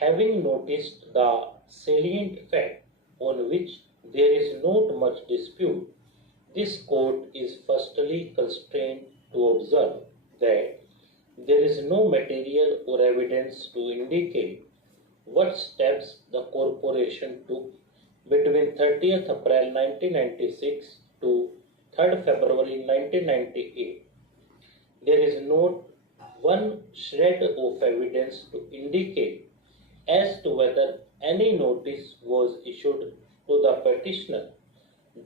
Having noticed the salient fact on which there is not much dispute, this court is firstly constrained to observe that there is no material or evidence to indicate what steps the corporation took between 30th April 1996 to 3rd February 1998. There is not one shred of evidence to indicate as to whether any notice was issued to the petitioner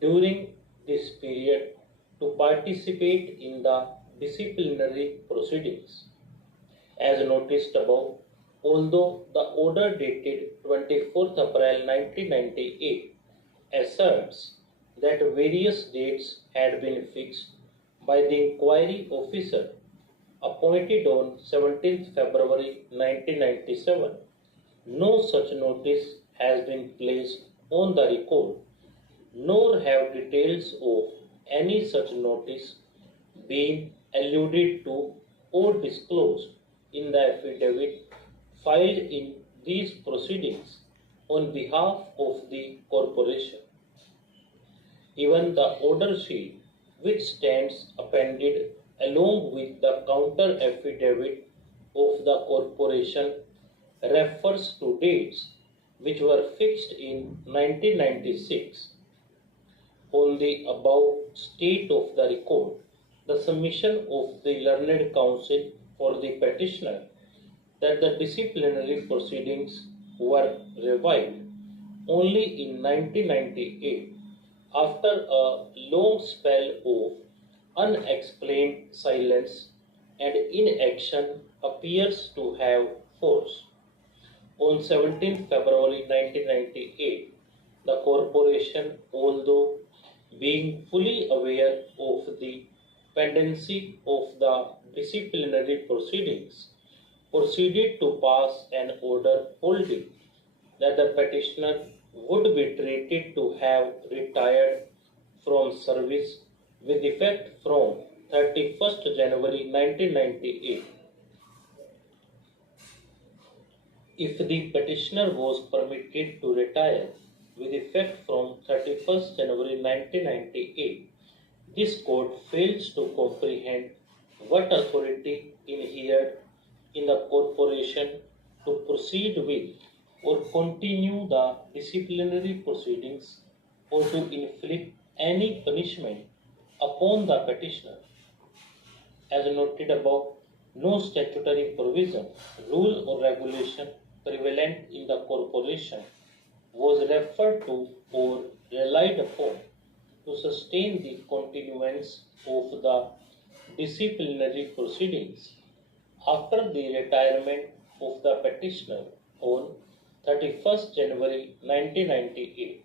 during this period to participate in the disciplinary proceedings. As noticed above, although the order dated 24th April 1998 asserts that various dates had been fixed by the inquiry officer appointed on 17th February 1997, no such notice has been placed on the record, nor have details of any such notice been alluded to or disclosed in the affidavit filed in these proceedings on behalf of the corporation. Even the order sheet, which stands appended along with the counter affidavit of the corporation, refers to dates which were fixed in 1996. On the above state of the record, the submission of the learned counsel for the petitioner that the disciplinary proceedings were revived only in 1998 after a long spell of unexplained silence and inaction appears to have force. On 17 February 1998, the corporation, although being fully aware of the pendency of the disciplinary proceedings, proceeded to pass an order holding that the petitioner would be treated to have retired from service with effect from 31st January 1998. If the petitioner was permitted to retire with effect from 31st January 1998, this court fails to comprehend what authority inhered in the corporation to proceed with or continue the disciplinary proceedings or to inflict any punishment upon the petitioner. As noted above, no statutory provision, rule or regulation prevalent in the corporation was referred to or relied upon to sustain the continuance of the disciplinary proceedings after the retirement of the petitioner on 31st January 1998.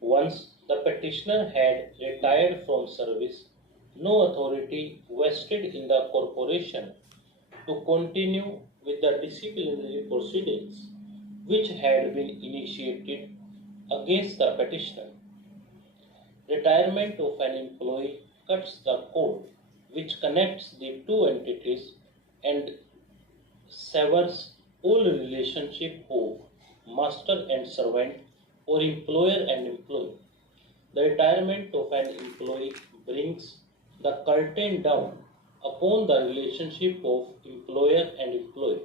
Once the petitioner had retired from service, no authority vested in the corporation to continue with the disciplinary proceedings which had been initiated against the petitioner. Retirement of an employee cuts the cord which connects the two entities and severs all relationship of master and servant or employer and employee. The retirement of an employee brings the curtain down upon the relationship of employer and employee.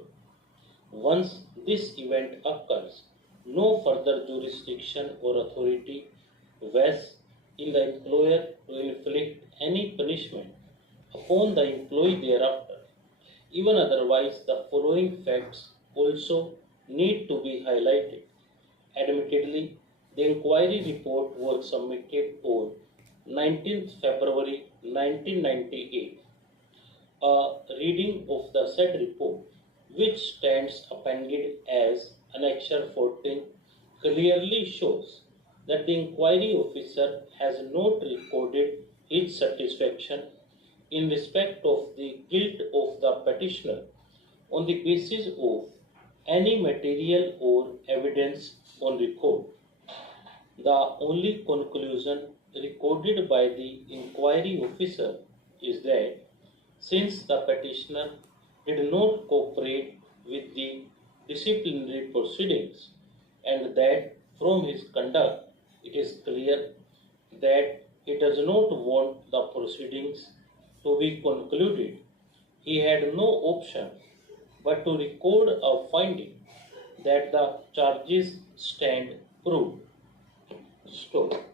Once this event occurs, no further jurisdiction or authority vests in the employer to inflict any punishment upon the employee thereafter. Even otherwise, the following facts also need to be highlighted. Admittedly, the inquiry report was submitted on 19th February 1998. A reading of the said report, which stands appended as Annexure 14, clearly shows that the inquiry officer has not recorded his satisfaction in respect of the guilt of the petitioner on the basis of any material or evidence on record. The only conclusion recorded by the inquiry officer is that since the petitioner did not cooperate with the disciplinary proceedings, and that from his conduct it is clear that he does not want the proceedings to be concluded. He had no option but to record a finding that the charges stand proved. Stop.